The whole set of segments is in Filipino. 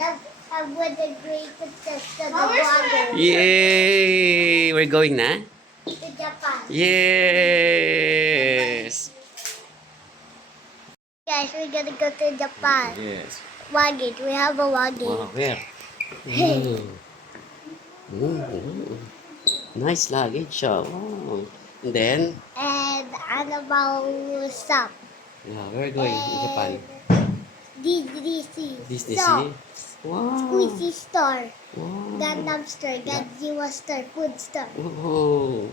I would agree to the water Yay! We're going na? to Japan. Yes! Guys, we're gonna go to Japan. Yes. Luggage. We have a luggage. Wow, where? Ooh. Ooh. Nice luggage. Oh. And then, And Annabelle stuff. yeah, we're going to Japan. DDC. Disney So, Sea. Wow. Squeezy store. Wow. Gundam store. Godzilla store. Food store. Oh.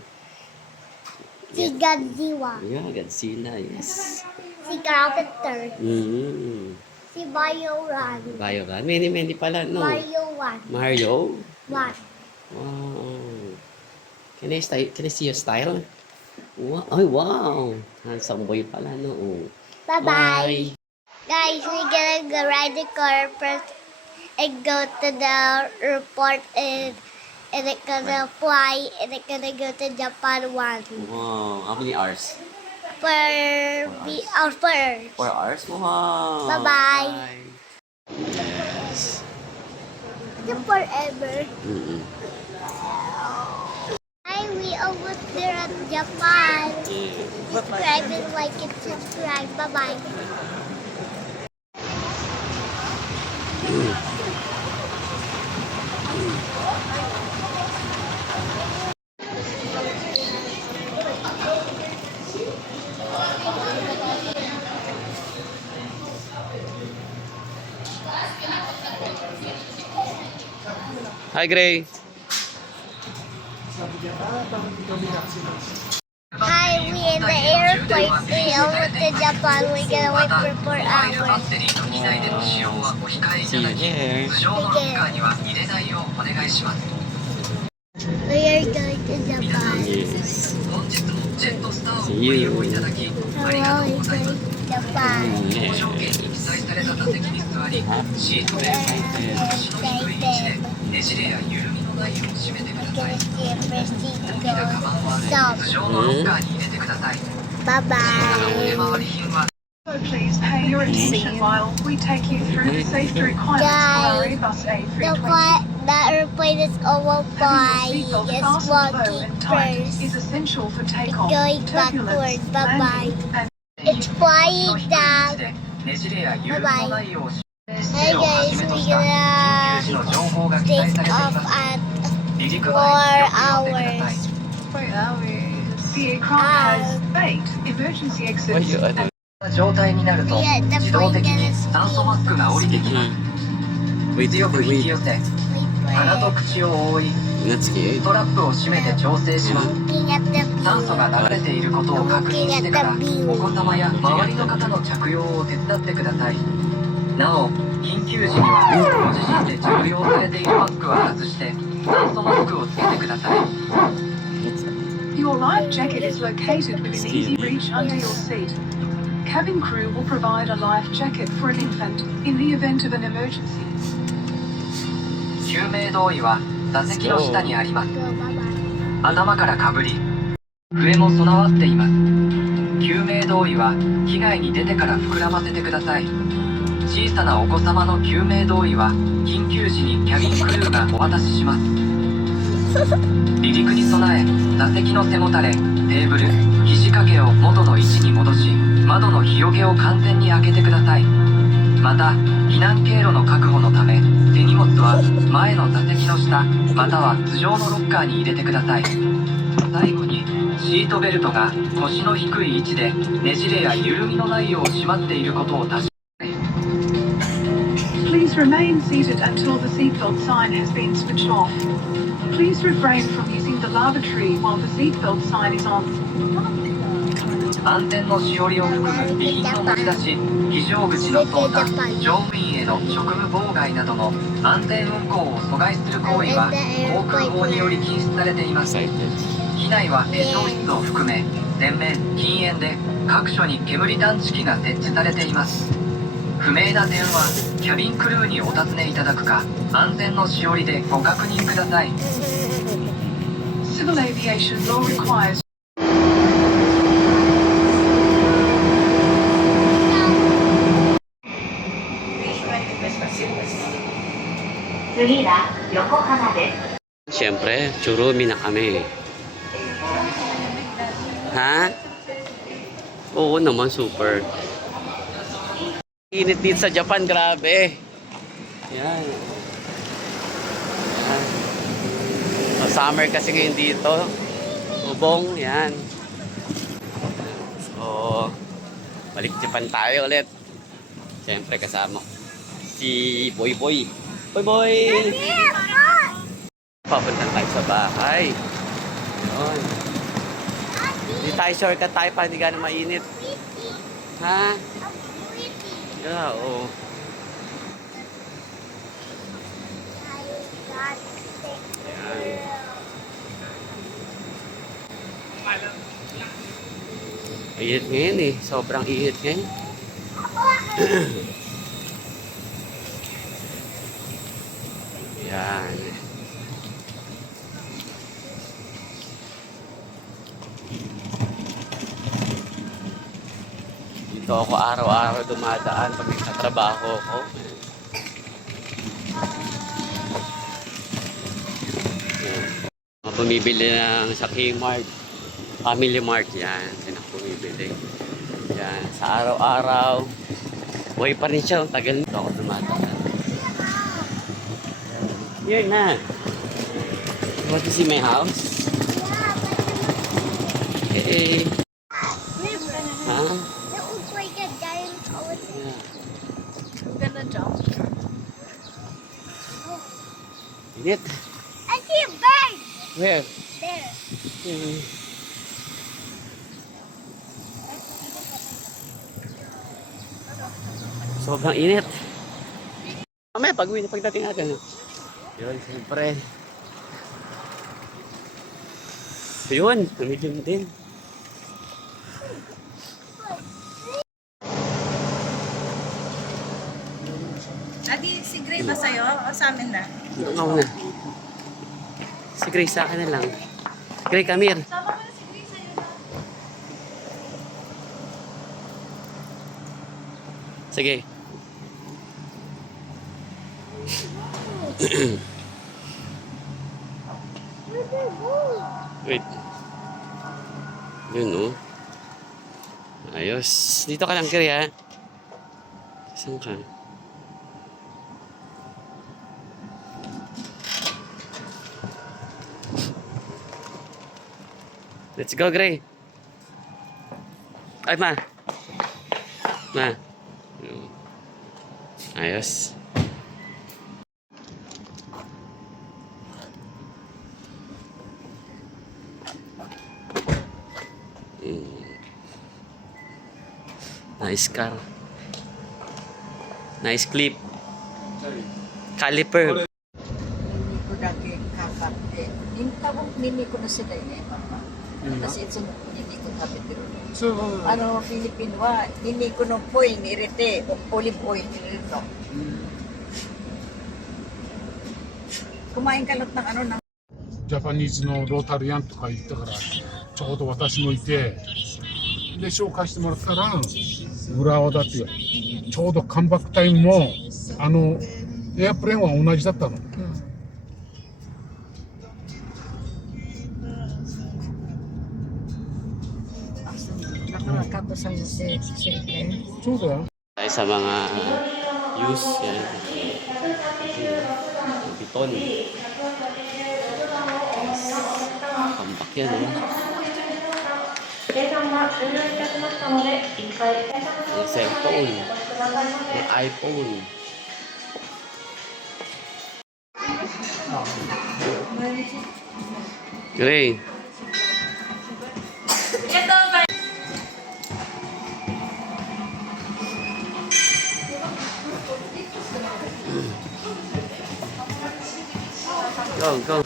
Si Godzilla. Yeah, Godzilla, yes. Si Carpenter. Si Mario Run. Biogan. Many pala, no? Mario 1. Mario? 1. Wow. Can I see your style? Wow. Ay, wow. Handsome boy pala, no? Oh. Bye-bye. Guys, we're gonna go ride the car first and go to the airport and it's gonna fly and it's gonna go to Japan one. Wow. How many hours? For the offer. 4 hours? Wow. Bye-bye. Yes. The forever. Mm-mm. Hi, we almost there at Japan. Subscribe and like and subscribe. Bye-bye. Hi, Gray. Hi, we in the airport. We almost to Japan. We're gonna wait for 4 hours. See you there. We are going to Japan. Yes. See you. Hello, we're going to Japan. Yes. Bye-bye. So please pay your attention while we take you through the safety requirements for our Airbus A320. The airplane is almost by. Having your seatbelt Just fastened low walking and tight is first. essential for takeoff, Going turbulence, backward. Bye-bye. landing, and It's flying down. Bye-bye. Hey guys, we're gonna take off at 4 hours. 4 hours. The aircraft has 8 emergency What exits. you do? 状態になると Yeah, the 自動 plane 的 gonna に酸素マスクが降りてきます。 Wait, 強く引き wait. 寄せ、鼻と口を覆い、 That's good. ストラップを締めて調整します。 Looking at the 酸素が流れていることを確認してから、お子様や周りの方の着用を手伝ってください。なお、緊急時にはご自身で着用されているマスクは外して、酸素マスクをつけてください。 Your life jacket is located within easy reach under your seat. Cabin crew will provide a life jacket for an infant in the event of an emergency. 救命胴衣は座席の下にあります。 go. Bye-bye. 頭からかぶり、笛も備わっています。救命胴衣は機外に出てから膨らませてください。小さなお子様の救命胴衣は緊急時にキャビンクルーがお渡しします。離陸に備え、座席の背もたれ、テーブル、肘掛けを元の位置に戻し、窓の日よけを完全に開けてください。また、避難経路の確保のため、手荷物は前の座席の下、または頭上のロッカーに入れてください。最後に、シートベルトが腰の低い位置でねじれや緩みのないよう締まっていることを確かめ、 Please remain seated until the seatbelt sign has been switched off. Please refrain from using the lavatory while the seatbelt sign is on. 安全のしおりを含む備品の持ち出し、非常口の操作、乗務員への職務妨害などの安全運行を阻害する行為は航空法により禁止されています。 Excited. 機内は化粧室を含め全面禁煙で各所に煙探知機が設置されています。不明な点はキャビンクルーにお尋ねいただくか、安全のしおりでご確認ください。 Civil aviation law requires 次は横浜です。 Siyempre, churumi na kami. Ha? Oo naman, super. Init dito sa Japan, grabe. Yan. Yan. Oh, summer kasi ngayon dito. Ubong, yan. So, balik Japan tayo ulit. Siyempre kasama ko si Boy Boy. Boy Boy! Papunta tayo sa bahay. Yun. Hindi tayo shortcut tayo para hindi gano'ng mainit. Ha? Yeah, oo. Ayan. Init ngayon eh. Sobrang init ngayon. Yan. Dito ako araw-araw dumadaan pag nagtatrabaho ko. Mga bumibili ng sa Kmart, Family Mart, yan. Yan ang bumibili. Yan, sa araw-araw. Buhay pa rin siya, ang tagal nito ako dumadaan. Here na. You want to see my house? Hey. Huh? That looks like a giant elephant. Yeah. I'm gonna jump. Init. I see a bird Where? there. Hmm. Sobrang init. Mamaya pag-uwi na pagdating natin. Yun, siyempre. Yun, namilim din. Adi, si Gray ba sa'yo o sa amin na? Oo na. Si Grace sa akin na lang. Gray, come here. Sama mo na si Gray sa'yo na. Sige. Wait. Yun, oh. Ayos. Dito ka lang, Gray, ha? Saan ka? Let's go, Gray. Ay, ma. Ma. Ayos. Nice car. Nice clip. Caliper. Nini ko dati kapat eh. Nini ko na sila eh, papa. Kasi ito nini ko kapit dito. Ano, Filipino wa, nini ko no poy nirete, olive oil nirito. Kumain ka lang ng ano ng ジャパニーズのロータリアンとか言ったからちょうど私もいてで紹介してもらったら浦和だっていうちょうどカムバックタイムもエアプレーンは同じだったの。nakakapos ang siそうだよ。 Tayo sa mga use yan. Piton. Compact yan, eh. Yung cellphone. Yung iPhone. Gray. Go, go.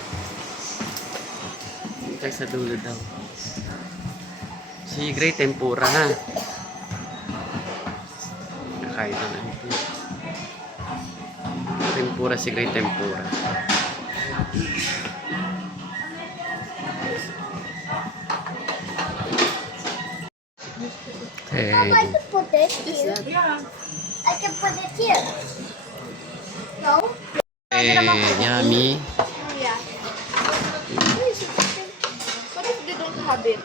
Tayo sa dulo daw. Si Gray, tempura ha. Nakain na natin. Tempura si Gray, tempura. Okay. Oh, I can put this here. I can put it here. No? yummy. Yeah. What if they don't have it?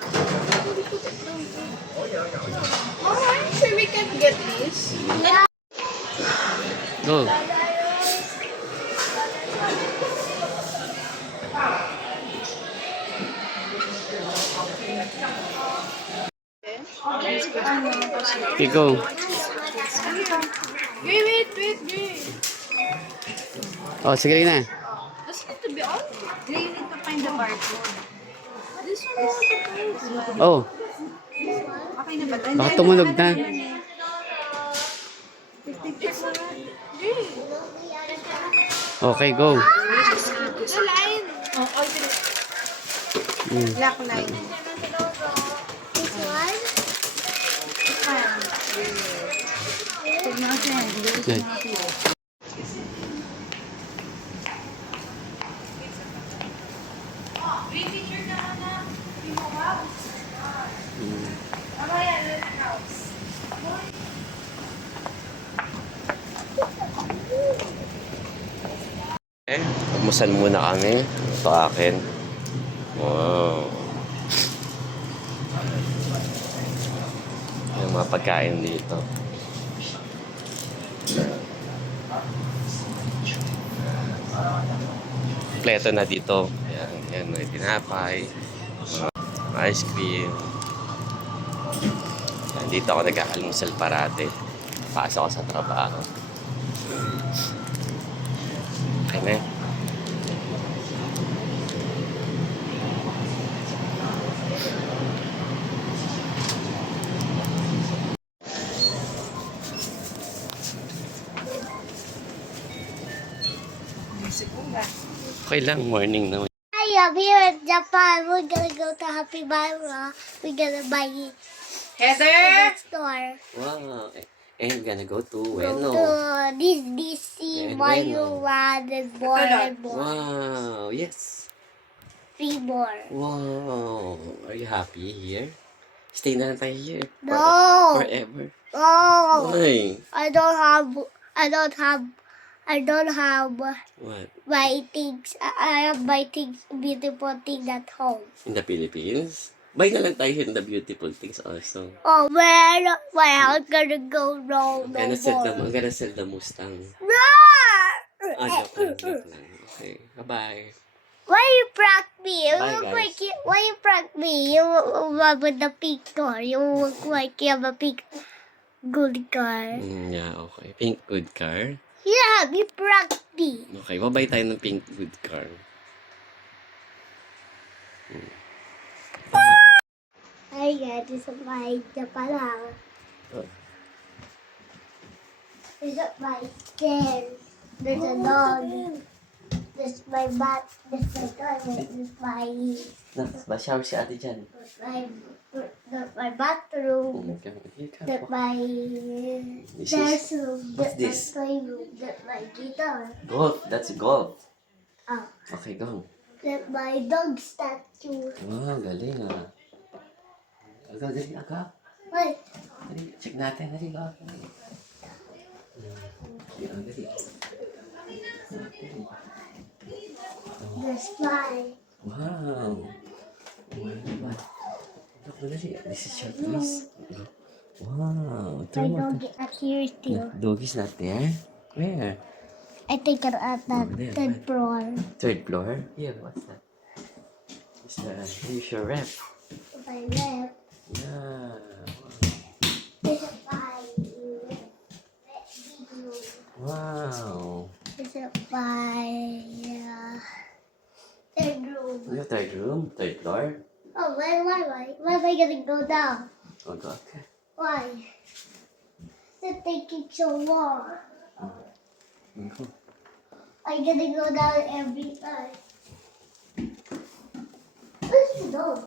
Mama, are you sure we can get this? Go. Okay, go. Wait. Oh, sige na. Does it have to be on? You need to find the barcode. This one is Oh, Okay na ba? baka tumunog na. Okay, go. the line. Black line. This one? Good. Umusan muna kami. Ito akin. Wow. Yung mga pagkain dito. Kompleto na dito. Yan, may tinapay, mga ice cream. Yan, dito ako nag-aalmusal parate. Pasok ako sa trabaho. Okay na. Okay lang, morning naman. Hi, I'm here in Japan. We're gonna go to Happy Mara. We're gonna buy it in the store. Wow. And gonna go to Go Ueno. to this DC, And Mario Ueno. Land, and more and more. Wow, yes. 3 more. Wow. Are you happy here? Stay na lang tayo here. No. Forever. Oh, Why? I don't have What? my things. I have my things, beautiful things at home. In the Philippines? Buy na lang tayo here in the beautiful things also. Oh, man, I'm gonna go no I'm gonna sell more. the Mustang. No! Joke lang. Okay, bye-bye. Why you prank me? You Bye, look guys. like why you prank me? You look with the pink car. You look like you have a pink good car. Yeah, okay. Pink good car. Yeah, you pranked me. Okay, babay tayo ng pink good car. Hi guys, this is my Japan. Oh. This is my stairs. There's a dog. This is my bat. This is my toilet. This is my Shower si ate dyan. my bathroom. Here ka That po. my This stairs is- room. what's That my this? playroom. That my guitar. Golf. That's golf. Oh, Okay, go. that my dog statue. Wow, galing ah. Aga, dali, aga. Wait, Dali, check natin. Dali, go. Dali. Dali. there's my Wow. Oh my God. Look, dali. This is your place. Wow. my Turn mo. dog at here still. Doggy's not there? Where? I think I'm at the Oh, there, third right. floor. Third floor? Yeah, what's that? Here's your rep. My left. Yeah. This is my bedroom. Wow. This is my third room. Your third room? Third floor? Oh, why am I gonna go down? Oh, go. Okay. Why? It's taking so long. Go. I'm gonna go down every time. Where's the dog?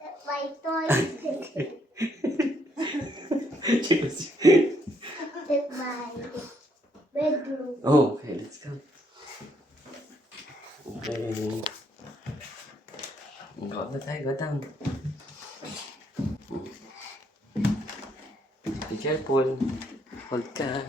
That's my toy. That's my bedroom. Oh, okay, let's go. Okay. Go na tayo, go down. Careful. Hold ka.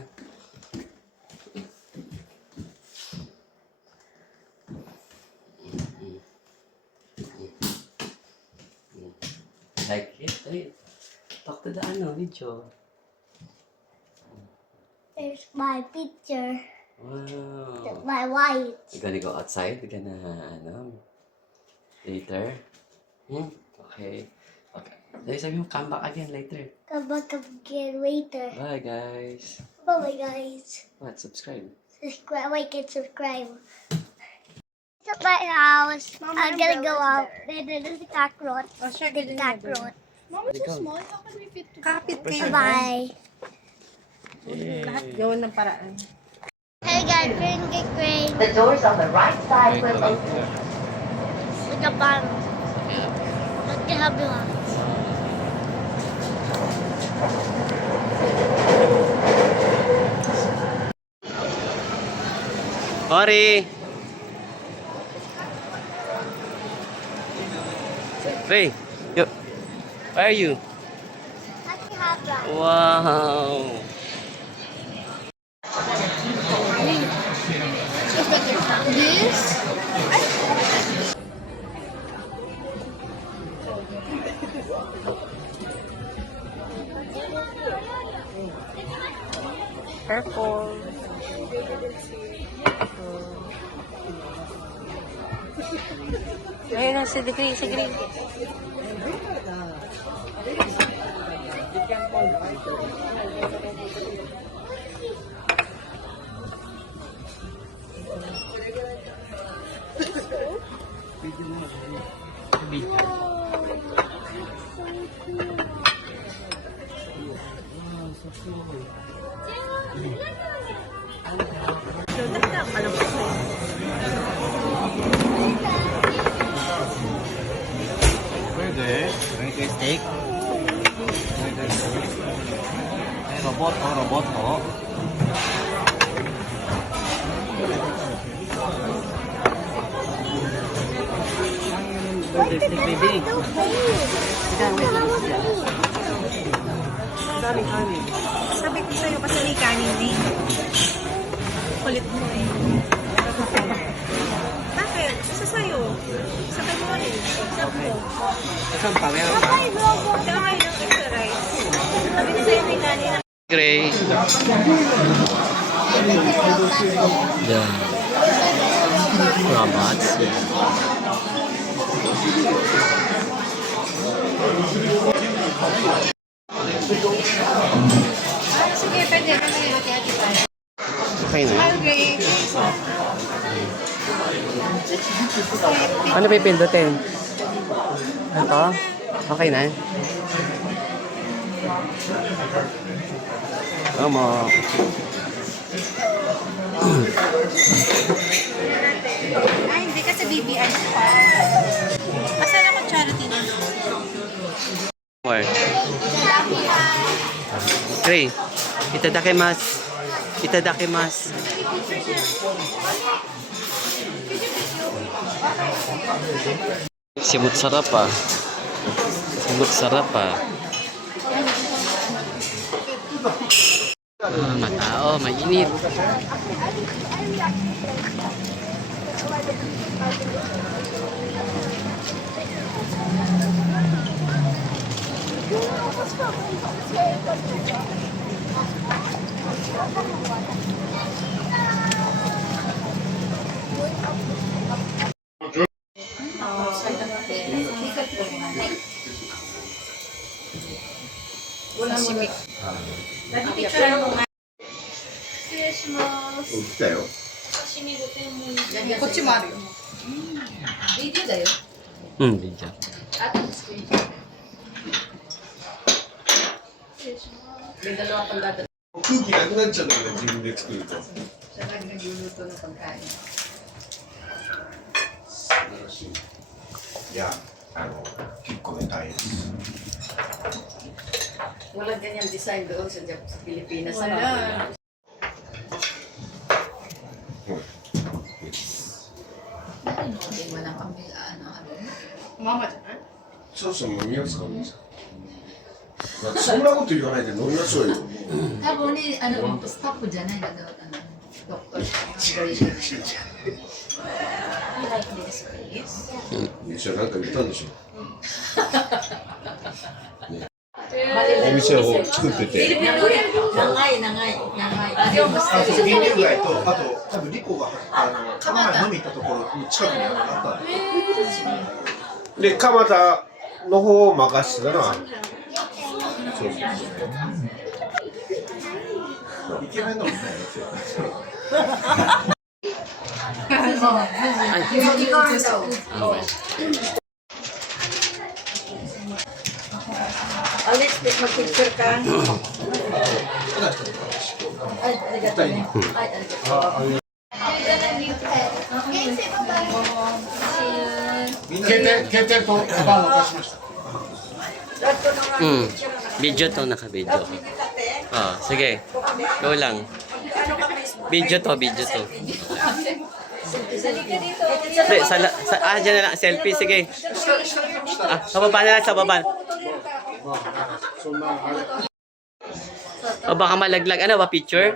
Like it? Ay, talk to the video. There's my picture. Wow. That's my wife. You gonna go outside? You gonna, later? Okay. Okay. Then sabi mo, come back again later. Come back again later. Bye, guys. Bye guys. What? Subscribe. Subscribe, like and subscribe. At my house. I'm gonna go out. Then there's a cockroach. Oh, siya, The cockroach. Mom, it's Ikaw. so small. How can we fit together? Kapit kayo. Bye. Lahat gawin ng paraan. Hey guys, we're in the grade. The doors on the right side will open. With the bottom. Look at how big. Ori! Ray, where are you? Wow! This? Careful. Ayun na, si Green, si Green. Burger, burger steak. Burger steak. Ay, robot ho. Burger steak, baby. Daming kanin. Sabi ko sa'yo kasi may kanin na eh. Kulit mo eh. Bakit? Isa sa'yo. Sakay mo rin. Sabi mo. Isang pa, meron pa? Kaya kayo ng extra rice. Sabi ko sa'yo may kanin na. Gray. Yeah. Robots. Sige, pwede na ngayon. Hati-hati pa. Okay na. Okay. Ano pipindutin? Ito? Okay na? Tama. Ay, hindi kasi BBI pa. Asan ako charity na? Where? Gray. Itadakimasu. Itadakimasu. Simut sarap ah. Simut sarap ah. Matao, mainit. Video. Walang ganyang design doon sa Pilipinas. Wala. Walang kami, ano. Mama dyan. そうそう、もう宮津かお兄さん。そんなこと言わないで飲みましょうよ。多分ね、スタッフじゃないんだけど、ドクター。西はなんか言ったんでしょ。お店を作ってて。長い。ビニール街と、あと、多分リコが、この前飲み行ったところの近くにあったんで。で、蒲田の方を任せてたら。そう。イケメンのもね。Alex, mag-picture ka. Ay, arigato ne. Ay, arigato. 携帯とカバンを渡しました。Video to, naka-video. Sige. Go lang. Video to. Hindi, dyan na lang. Selfie, sige. Sa baba na lang, sa baba. O baka malaglag. Ano ba, picture?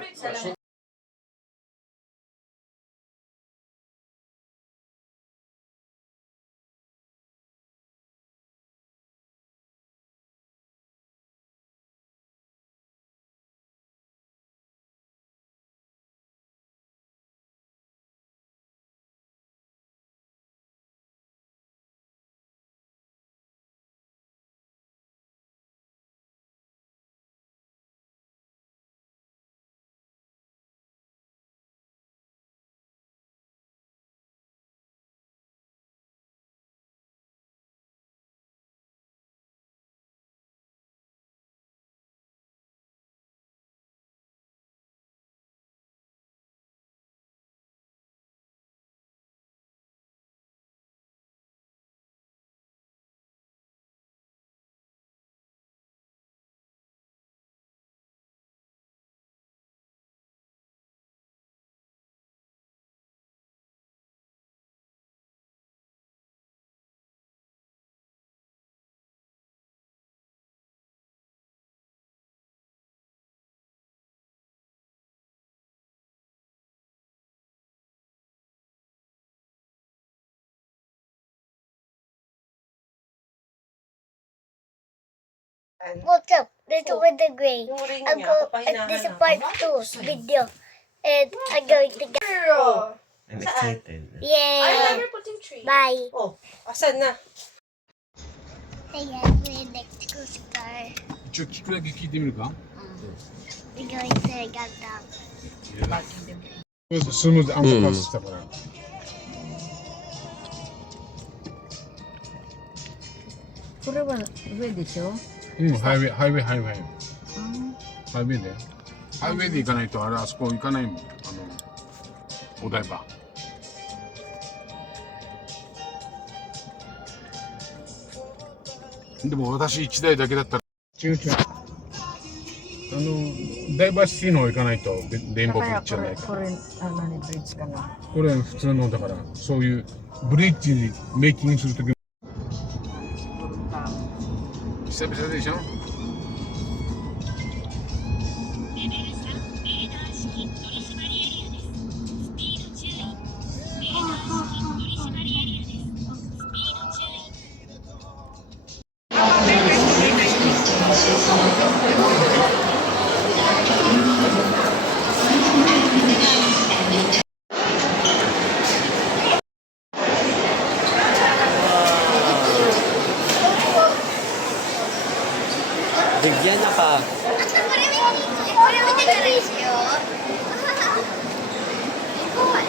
What's up? This is with the gray. This is part 2 video. And I'm going to get... I'm excited. Yay! Bye! Oh, asan na? Ayan, we're next to car. 一応聞くだけ聞いてみるか。 We're going to get down. スムーズアンパスしたから。これは上でしょ？ハイウェイ。ハイウェイで。ハイウェイで行かないと、あそこ行かないもん。お台場。でも私1台だけだったら。違う。ダイバーシティの方行かないと、レインボーブリッジじゃないから。これ、何ブリッジかな。これ普通のだから、そういうブリッジにメイキングするとき。久々でしょ。Bigyan na ka. これ見てくるでしょ。すごい。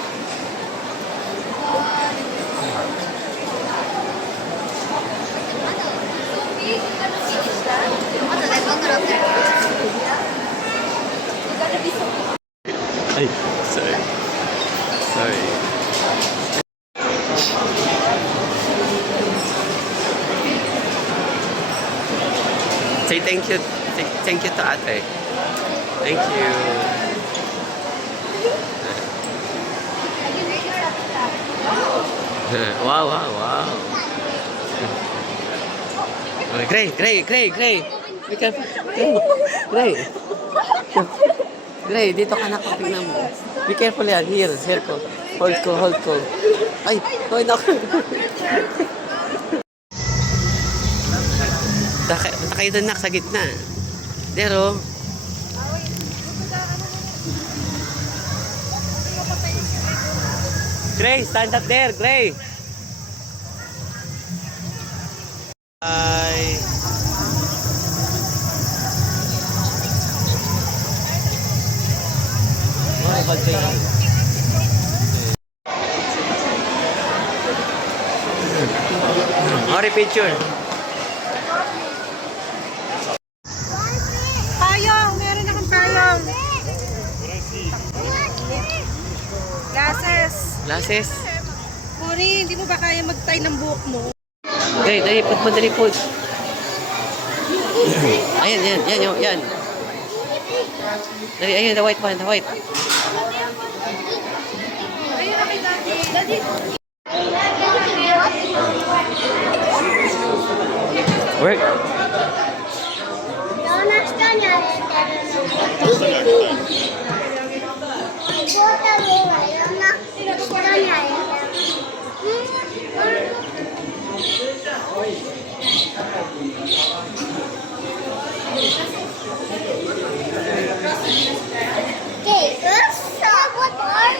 Ay, sorry. Say thank you. Thank you to ate. Thank you. Wow. Gray. Be careful. Gray. Gray, dito ka na ko. Tingnan mo. Be careful yan. Here, ko. Hold ko, hold ko. Ay, hold ako. Punta kayo doon, nak, sa gitna. Pero, Gray, stand up there, Gray. Bye. Oh, bad day. Hurry picture. Payong! Meron akong payong. Glasses. Glasses. Puri, hindi mo ba kaya mag-tie ng buhok mo? Dali, dali, put mo, dali, put. Ayan, yan, yan, yan. Dali, ayan, the white one, the white. Ayun na kay Daddy. Work. Okay, let's start one more.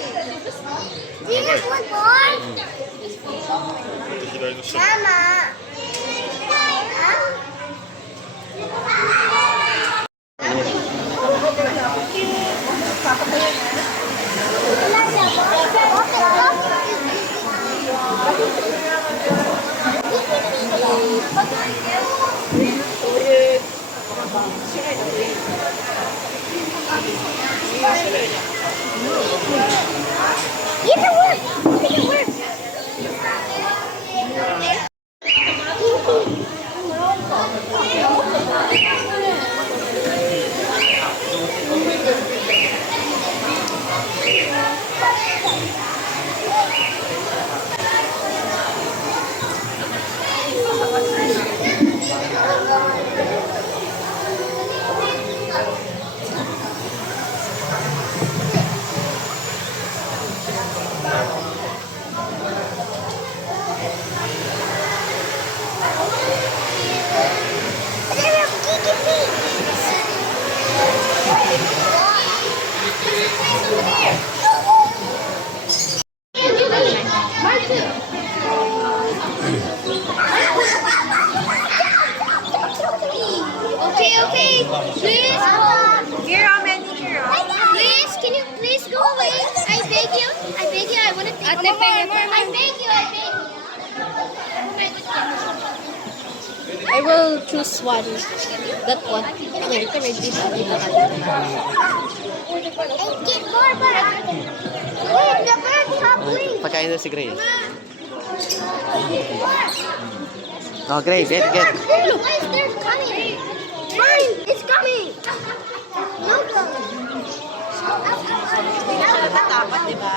Do you have one more? Mama. You can work. You can work. Okay. Please. Here, how many here? Please, can you please go away? I beg you. I want to take the pen. I beg you. I will choose one. That one. Come here, dito. And get more birds. Wait, the birds have wings. Pagkain na si Gray. Oh, Gray, get. Look, guys, they're coming. Mine, it's coming. No go. Dapat, di ba?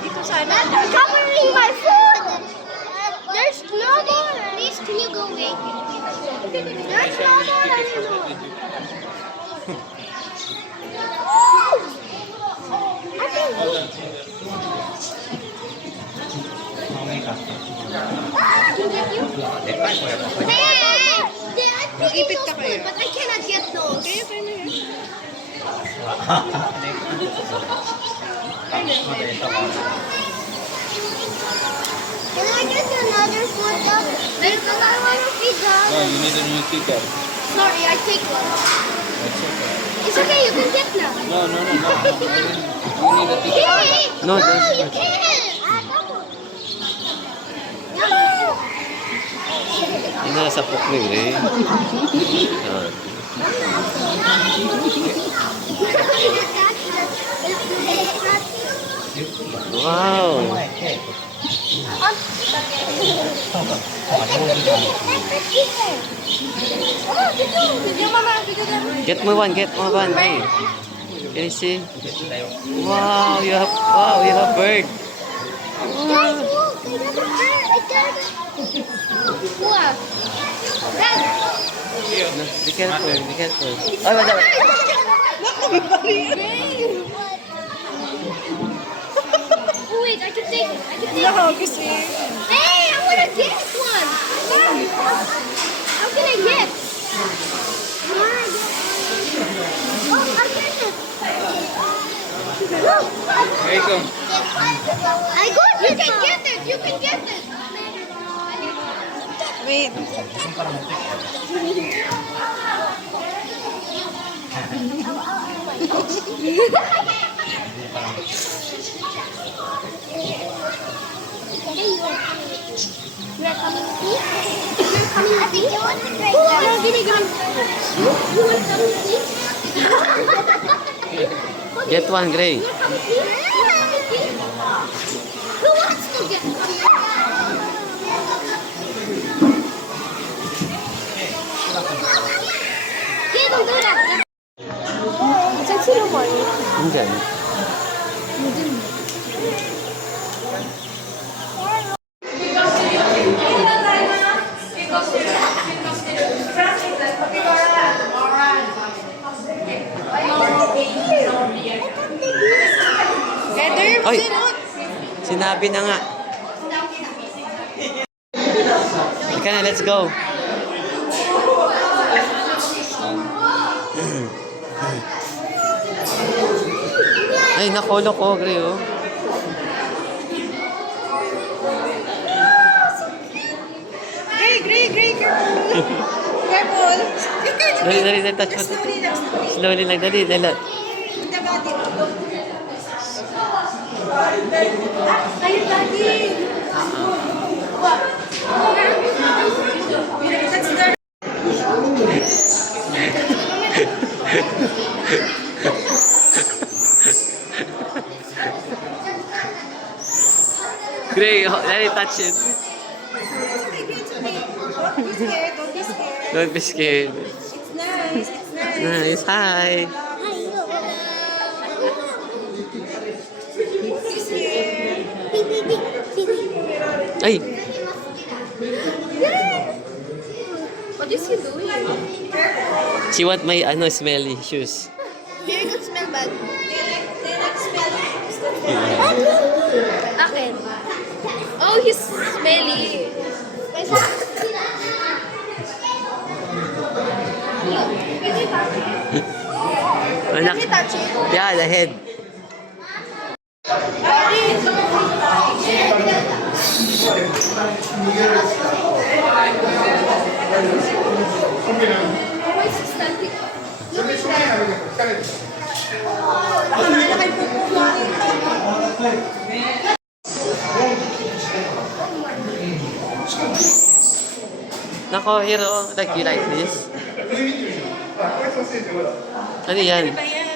Dito sana. That's covering my food. There's no more. Please, can you go away? There's no more anymore. I Mag-ipit ka kayo. but I cannot get those. Can I get another food though? Because I want to feed them. No, you need a new ticket. Sorry, I take one. That's okay. It's okay, you can get now. No. You need a ticket. Hey, No, no, there's- you can't. No. Yung nasa pok ni Gray. Ah. Wow. Get more one. Hey. Can you see? Wow, you have bird. Guys, look, I got a bird. I got a... Wow. Dad, Be careful, be careful. Ay, wala. Oh wait, I can take it. I can take it. Hey, I want to get one. How can I get? Oh, I get it. There you go. I got You it. can get it. You can get it. Wait. You're coming with me? You're coming with me? You want to try that? You want to come with me? Get one, Gray. You're coming with me? Who wants to get one? Okay, don't do that. Saan sila money? Andyan. Oy! Sinabi na nga. Ika na, let's go. Ay, nakolo ko, Gray, oh. Gray, careful. Careful. Dali, touch mo. Slowly lang, dali. Kayo, Daddy. That's the... Gray, dali, touch it. Don't be scared. Don't be scared. It's nice. It's nice. Nice, hi. Ay, What is he doing? she want my smelly shoes. Here, don't smell bad. They like smelling. Akin. Oh, he's smelly. Anak. Can we touch it? Yeah, the head. Why is he standing? Nako, hero, like you like this? Ano yan? Ano ba yan?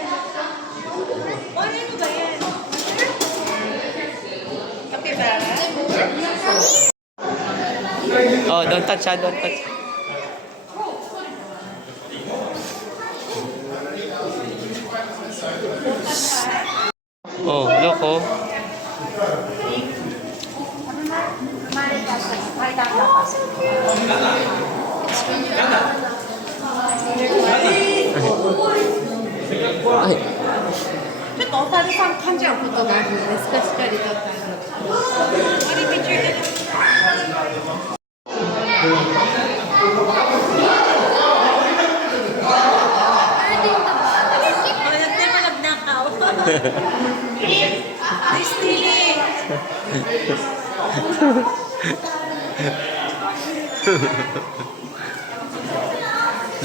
Capybara? Oh, don't touch, don't touch. Oh, look, oh. Ay. ちょっとお猿さん噛んじゃうことがあるので、少ししっかりとってある。あれ、途中で。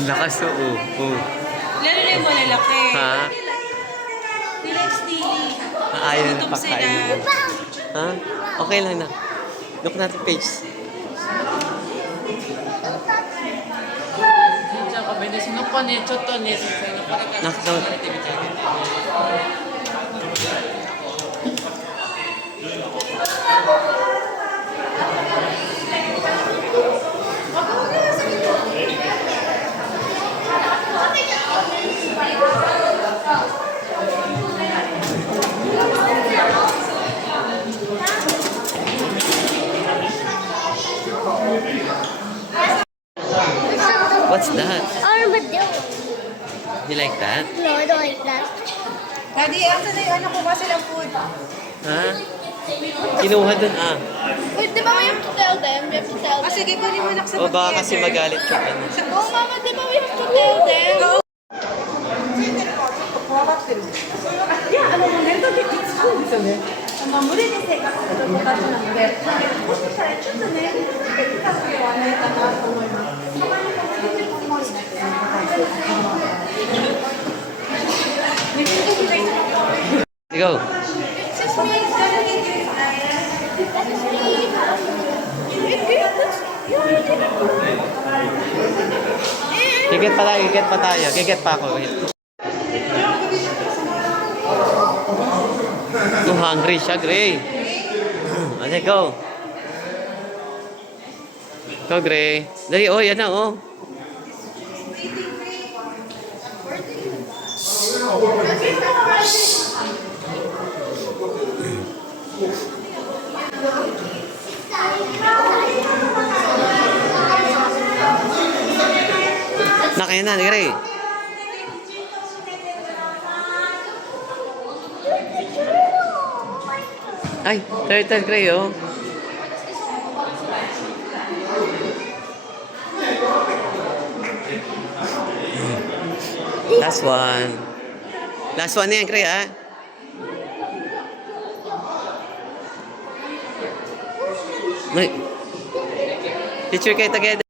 Lakas, oh. Lalo na yung malalaki. Ha? Relax, Tilly. Ayaw na Gutom pakain. sila. Ha? Okay lang na. Look natin page. Knockdown. What's that? Armadillo. You like that? No, I don't like that. Daddy, asa na yung ano ko kasi ng food? Ha? Kinuha dun ah. Wait, di ba we have to tell them? We have to tell Ah, them. sige, kunin mo na sa O baka kasi magalit siya. Ano. Oh, Mama, di ba we have to tell them? Go. Gigit pa tayo. Gigit pa ako. Hungry siya, Gray. Okay, go. Go, Gray. Dali, oh, yan na, oh. Nakaya na, Gray. Ay, turtle, Gray, oh. Last one. Last one na yan, Gray, ah. Ay. Picture kayo together.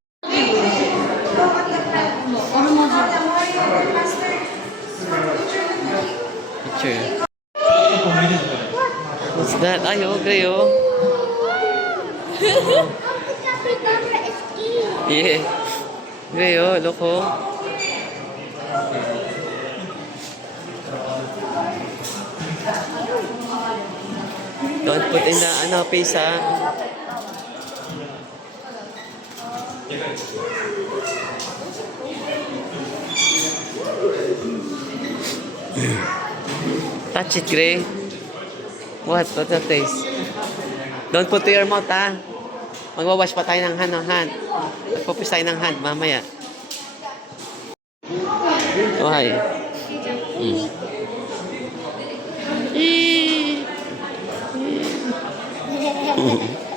Picture. What's that? Ay, oh, Gray, oh. Yeah. Gray, oh, look, oh. Don't put in the, face, ah. Touch it, Gray. What? What's the taste? Don't put to your mouth, ah. Magwawash pa tayo ng hand. Magpupis tayo ng hand, mamaya. Oh, hi.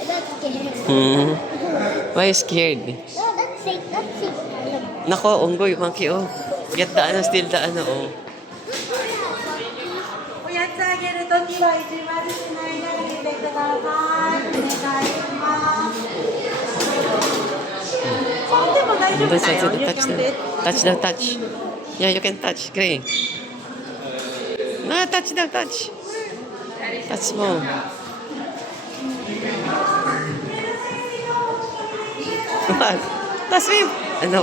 That's scary. Why you scared? No, that's safe. That's safe. Nako, unggoy, monkey, oh. Get the ano, steal the ano, oh. おやつあげるときは意地悪しないであげてください。お願いします。でも大丈夫だよ。Touch daw, touch. Yeah, you can touch, Gray. Touch daw, touch. Touch mo. What? Touch me. Ano?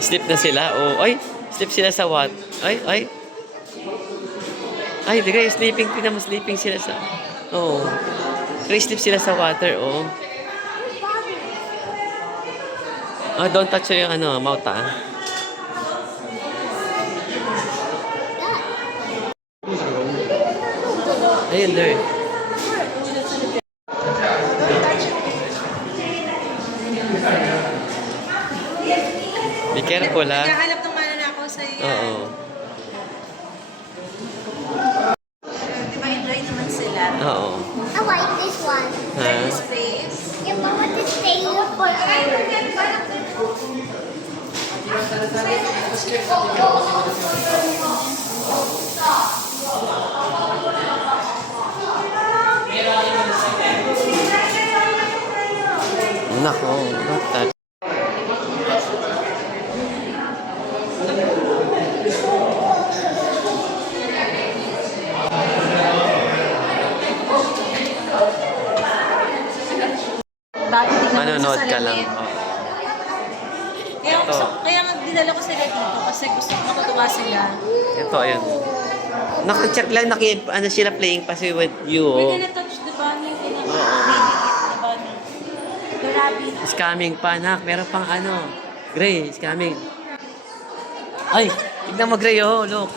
Slip na sila. Oh, ay, slip sila sa what? Ay. Ay, di kayo sleeping. Tingnan mo, sleeping sila sa... Oh. Gray, slip sila sa water, oh. Oh, don't touch yung ano, mouth, ah. Ayun, there. Be careful, ah. Naghahanap ng mananakaw sa'yo. Oo. Di ba enjoy naman sila? Oo. I like this one. Ha? This place. Yeah, but what is staying for Nako, don't touch. Dati tingnan mo Manonood sa ka lang. salamin. Oh. Kaya nga dinala ko sila dito kasi gusto ko matutuwa sila. Ito, ayun. Naka-check lang, ano sila playing pa with you. We're Oh. gonna touch the bunny. The bunny. The rabbit. It's coming pa, anak. Meron pang ano. Gray, it's coming. Ay, tignan mo, Gray, oh. Look.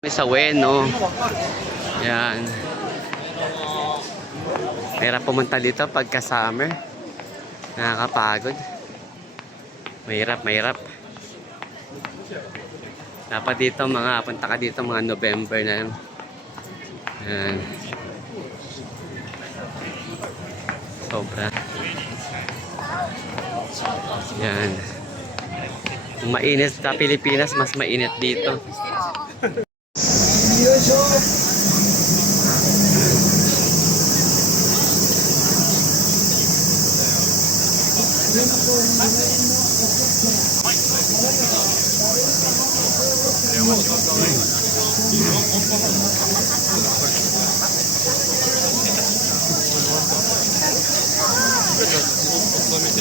May sa Ueno. Yan. Mahirap pumunta dito pagka summer. Nakakapagod. Mahirap. Dapat dito punta ka dito mga November na yan. Yan. Sobra. Yan. Kung mainit sa Pilipinas, mas mainit dito.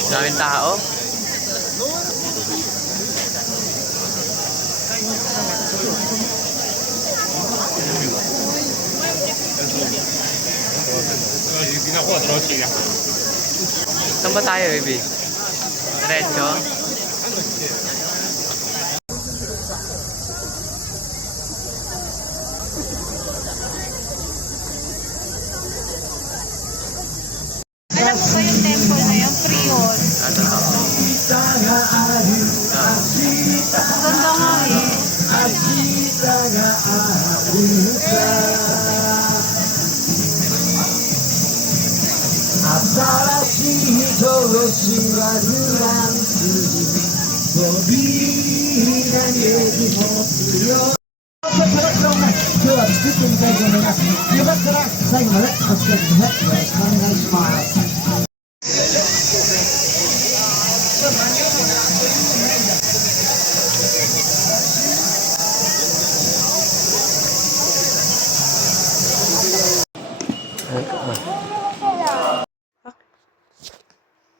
Daming tao. Saan ba tayo, baby? Diretso? Alam mo ba yung temple na yun? Prion. Ano? Ganda nga eh.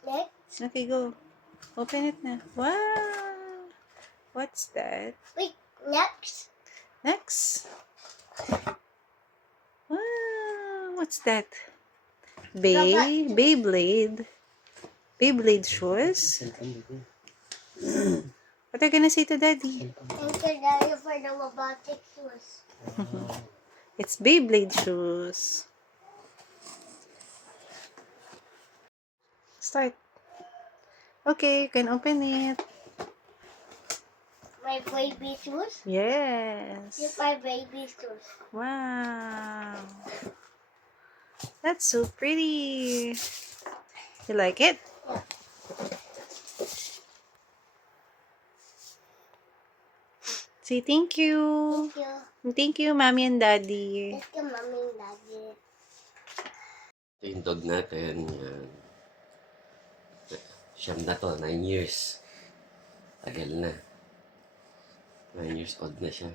Next. Okay, go. Open it na. Wow! What's that? Wait, next. Next. Wow! What's that? Beyblade. Beyblade shoes. What are you gonna say to Daddy? Thank you, Daddy, for the robotic shoes. It's Beyblade shoes. Start. Okay, you can open it. My baby shoes. Yes. Here's my baby shoes. Wow. That's so pretty. You like it? Say thank you. Thank you. Thank you, Mommy and Daddy. Thank you, Mommy and Daddy. Ito yung dog natin. Yan. Siyam na to, 9 years. Tagal na. 9 years old na siya.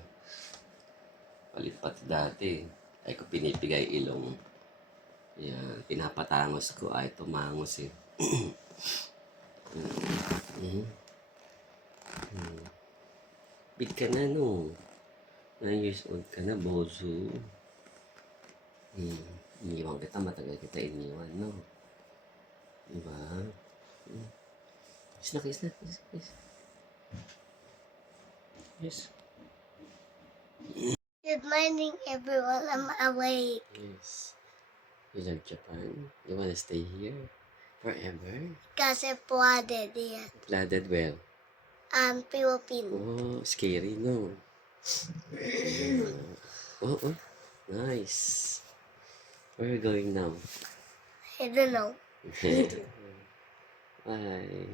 Palit pati dati. Ay ko pinipigay ilong. Yan. Pinapatangos ko. Ay tumangos eh. Big ka na no. 9 years old ka na, bozo. Iniwan kita, matagal kita iniwan, no? Diba? Kiss na. Yes. Good morning, everyone. I'm awake. Yes. You love Japan? You wanna stay here? Forever? Kasi flooded yan. Flooded well? Philippines. Oh, scary, no? Oh, nice. Where are you going now? I don't know. Bye.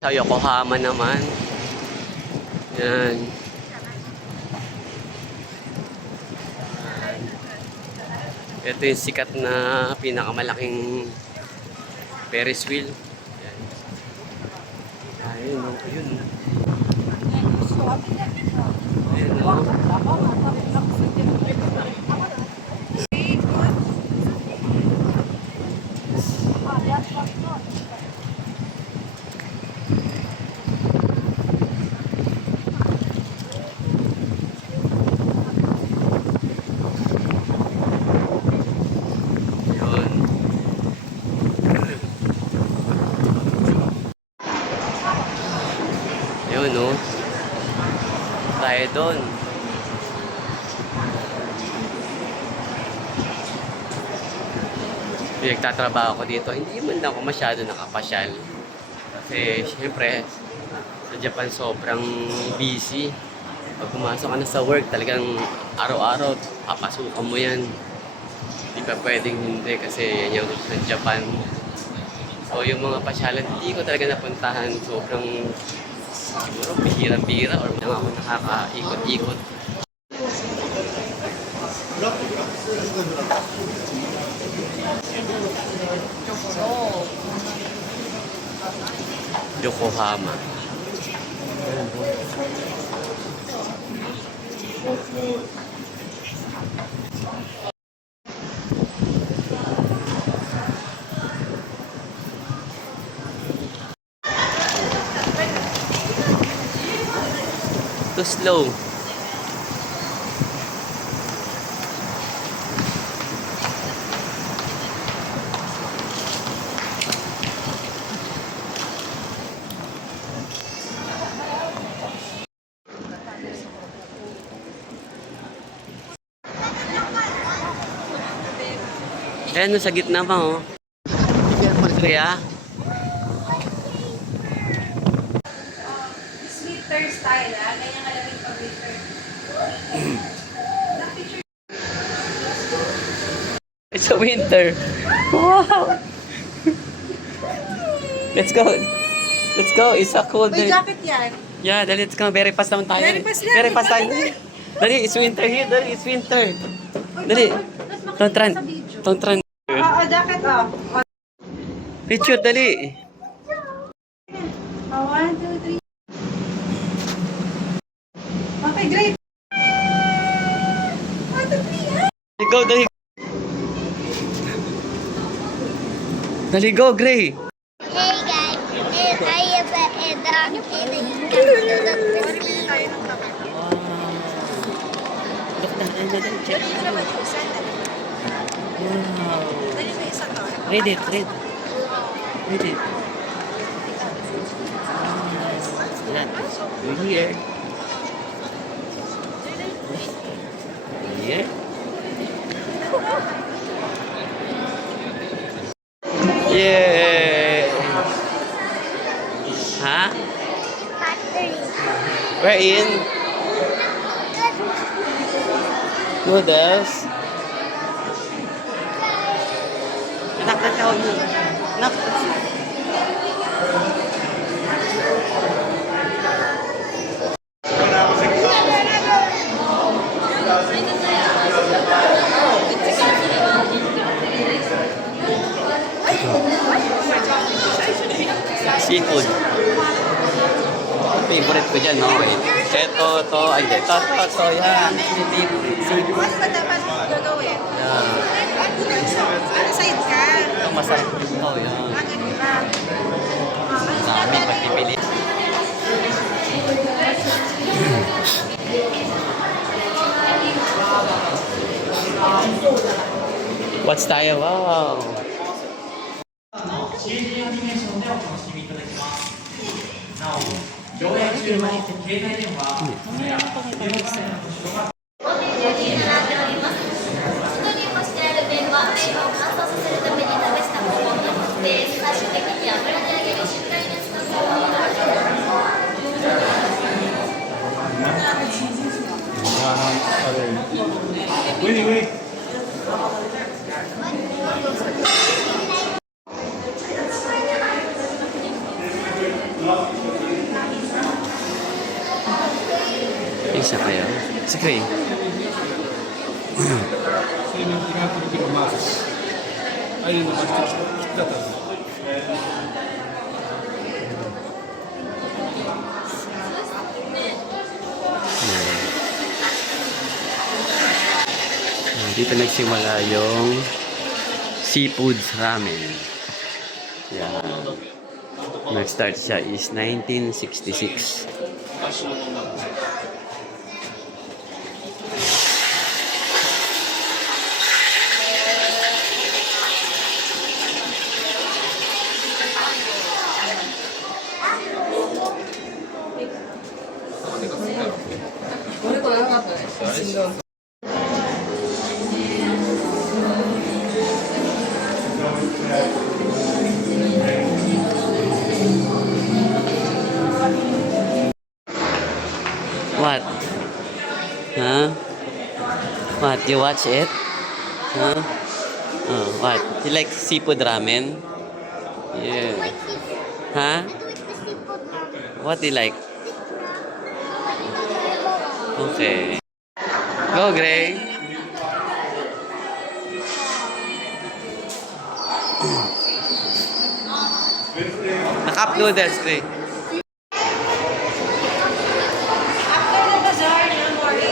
Sa Yokohama naman. Yan. Ito yung sikat na pinakamalaking Ferris wheel. Yan. Ayun, ayun. Ayun, pinagtatrabaho ko dito, hindi man ako masyado nakapasyal. Kasi syempre, sa Japan sobrang busy. Pag pumasok ka na sa work, talagang araw-araw, papasukan mo yan. Hindi pa pwedeng hindi kasi yan yung rules ng Japan. So yung mga pasyalan, hindi ko talaga napuntahan. Sobrang siguro bihirang-bihira or lang ako nakakaikot-ikot. Yokohama. Too slow. Ayan, sa gitna pa, oh. Kaya, Winter style, ah. Ganyan ka lang yung pag-winter. it's a winter. Wow! Let's go. Let's go. It's a cold May day. jacket yan. Yeah, dali, let's go. Very fast naman tayo. Very fast lang. Very fast tayo. Dali, it's winter here. Dali, it's winter. Dali. Don't run. Don't run. Jacket, oh. Richard, dali. 1, 2, 3. Okay, great. 1, 2, 3, Dali, go, dali. Dali, go, Gray. Hey guys, I am a dog and I come to the sea. Read it, read. Read it. We're here. Here. Yeah. Huh? Factory. We're in noodles. Anak, tatawag mo. Anak. Seafood. Favorite ko dyan, no? Wait. Ito, to, ay, ito, yan. Seafood. Mas pa dapat gagawin. Yan. Side ka. Ito, masarap ito, yan. Ganun ba? Dami pagpipili. Watch tayo, wow. Isa kayo? Sige. Dito nagsimula yung seafood ramen. Yan. Nag-start siya is 1966. You watch it? Huh? Oh, what? You like seafood ramen? Yeah. Huh? What do you like? Okay. Go, Gray. Naka-up noodles, Gray. After the bazaar, no worry.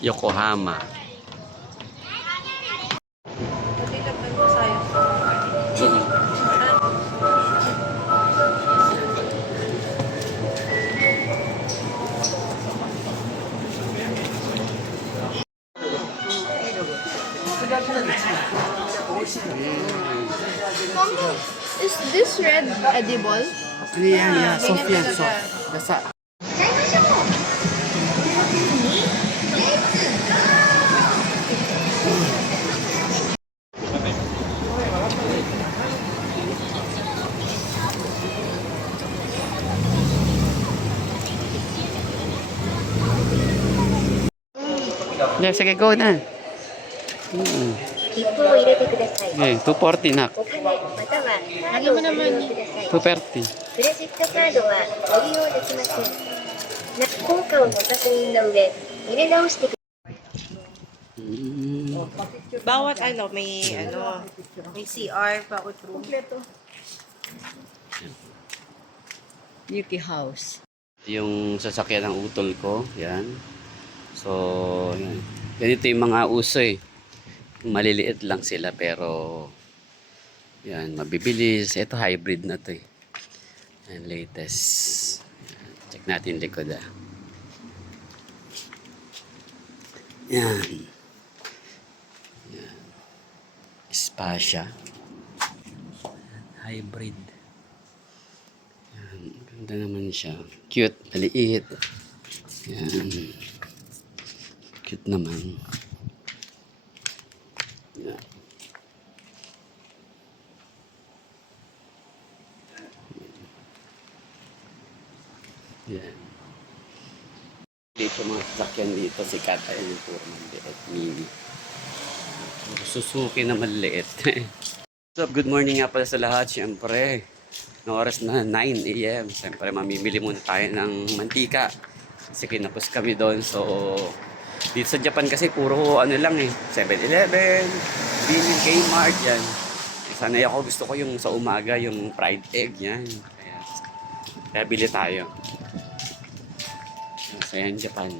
Yokohama. Pati lang tayo sayang. Mama, is this red edible? Yeah, Sophia. So, that's a Yeah, sige, go na. 切符を入れてください。 Okay, 240 na. お金またはカードをお入れください。 230. クレジットカードはご利用できません。効果をご確認の上、入れ直してください。 Bawat may CR, bawat room. Beauty house. Yung sasakyan ng utol ko, yan. So, yan. Ganito yung mga uso eh. Maliliit lang sila pero yan, mabibilis. Ito hybrid na to eh. Yan, latest. Yan. Check natin likod ah. Yan. Yan. Spasha. Hybrid. Yan. Ganda naman siya. Cute. Maliit. Yan. Cute naman. Yan. Yan. Dito mga sasakyan dito, sikat ay yung puro maliit, mini. Suzuki na maliit. What's up? Good morning nga pala sa lahat. Siyempre, ng oras na 9 a.m. Siyempre, mamimili muna tayo ng mantika. Kasi kinapos kami doon. So, dito sa Japan kasi puro ano lang eh. 7-Eleven, Bili, Kmart, yan. Sanay ako, gusto ko yung sa umaga, yung fried egg, yan. Kaya bili tayo. So, yan, Japan.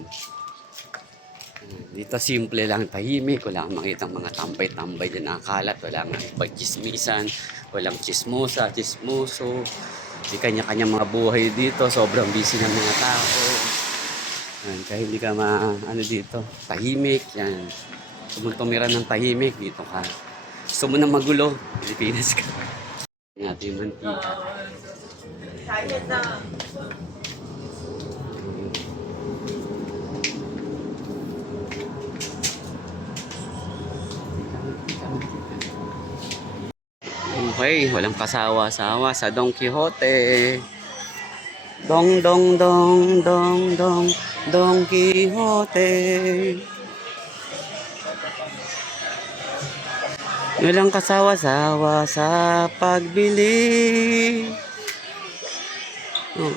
Dito simple lang, tahimik. Wala kang makitang mga tambay-tambay dyan nakalat. Wala nga pagchismisan. Walang chismosa, chismoso. Di kanya-kanya mga buhay dito. Sobrang busy ng mga tao. Yan, kaya hindi ka ano dito, tahimik. Yan. Gusto mo tumira ng tahimik, dito ka. Gusto mo na magulo, Pilipinas ka. Natin yung mantika. Okay, walang kasawa-sawa sa Don Quixote. Dong dong dong dong dong Don Quixote. Walang kasawa-sawa sa pagbili. Oh.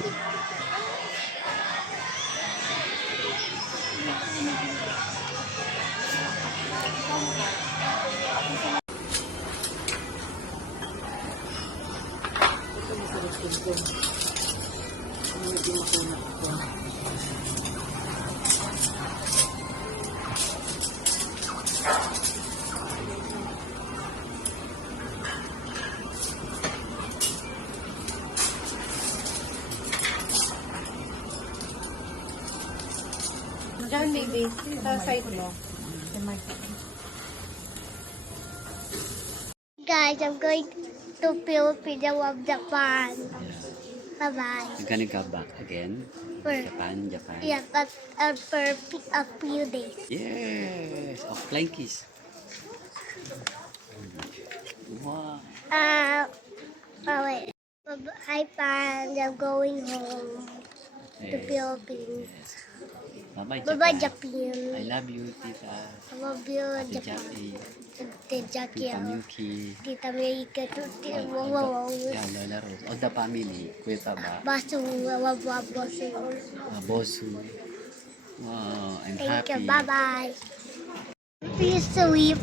Diyan, baby. Sa side mo. Guys, I'm going to Philippines of Japan. Bye-bye. You're gonna go back again? For, Japan? yeah, but for a few days. Yes! Oh, flying kiss. Wow. Wait. Hi, Pan. I'm going home to Yes. Philippines. Yes. Bye-bye, Bye-bye, Japan. Japan. I love you, Tita. I love you, Ate Japan. Jackie. Tita Jackie. Tita Yuki. Tita Meika. Yeah, Lola Rose. All the family. Kuya Taba. Basu. Basu. Bosu. Wow, I'm Thank happy. you. Bye-bye. Please sleep.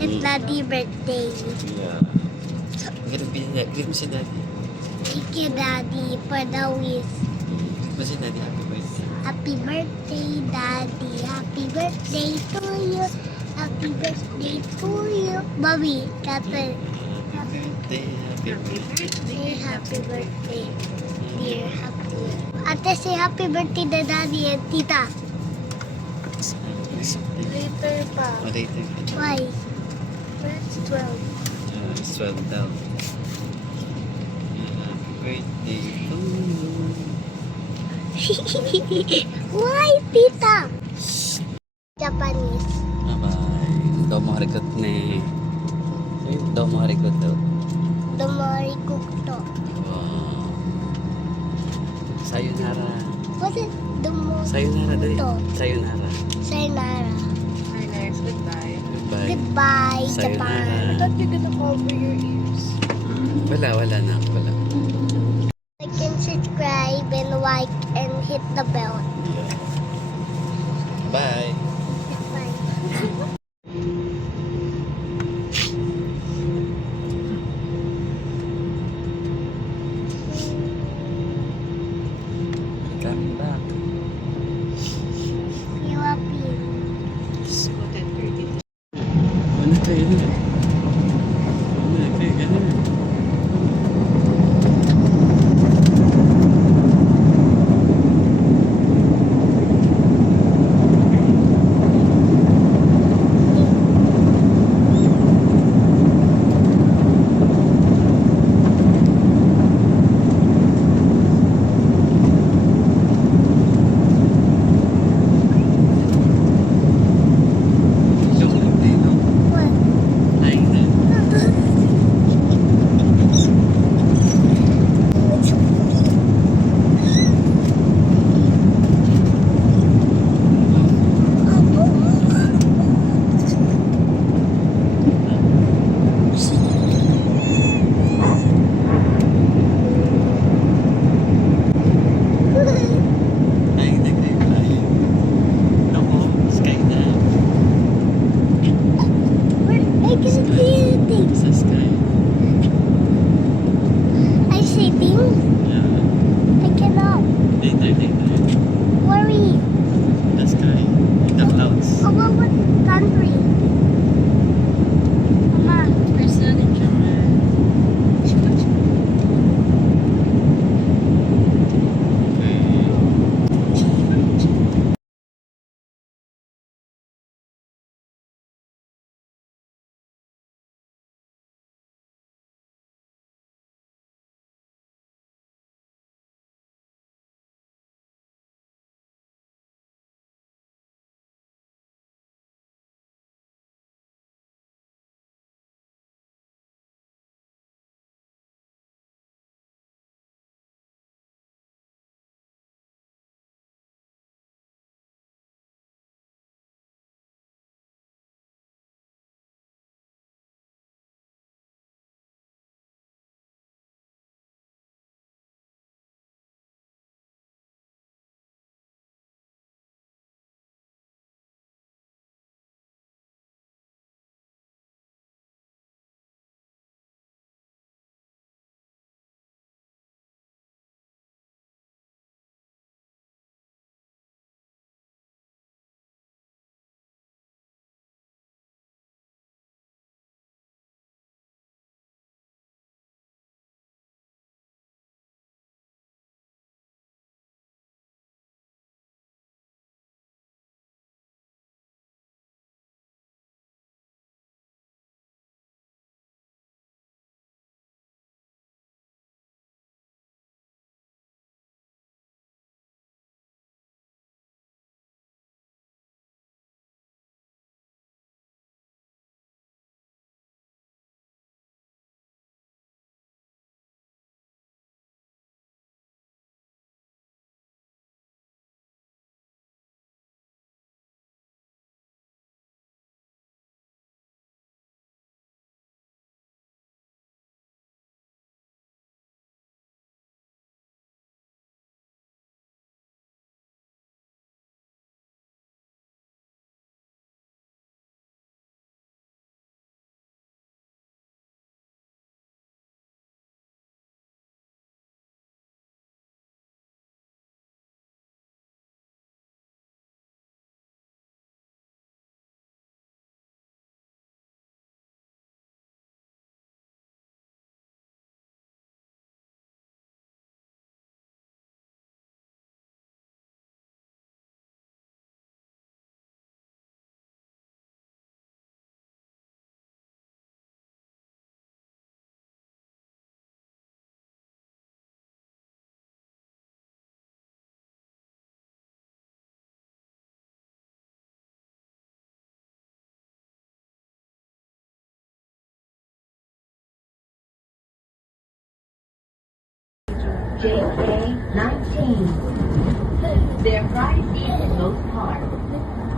It's Daddy's birthday. Yeah. Give me si Daddy. Thank you, Daddy, for the wish. Give me si Daddy. Happy birthday. Happy birthday, Daddy. Happy birthday to you. Happy birthday to you. Mommy, Catherine. Happy birthday. Happy birthday. Say happy birthday, dear. Happy. Ate, say happy birthday to Daddy and Tita. Later pa. Oh, later. Why? It's 12. It's 12 daw. Happy birthday to you. Why, Tita? Japanese. Bye-bye. Domo arigato ne. Domo arigato. Domori kukto. Wow. Sayonara. What is Domori? Sayonara dali. Kukto. Sayonara. Sayonara. Hi, next. Goodbye. Goodbye. Goodbye, Japan. Sayonara. Thought you're gonna cover your ears. Wala na. Wala. Like and subscribe and like and hit the bell. Yeah. Bye. Bye. Coming back. Philippines. Go 10:30. Ano kayo? Ano kayo? Ganun. JK19. There are private seats in most cars.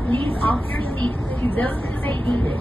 Please offer your seats to those who may need it.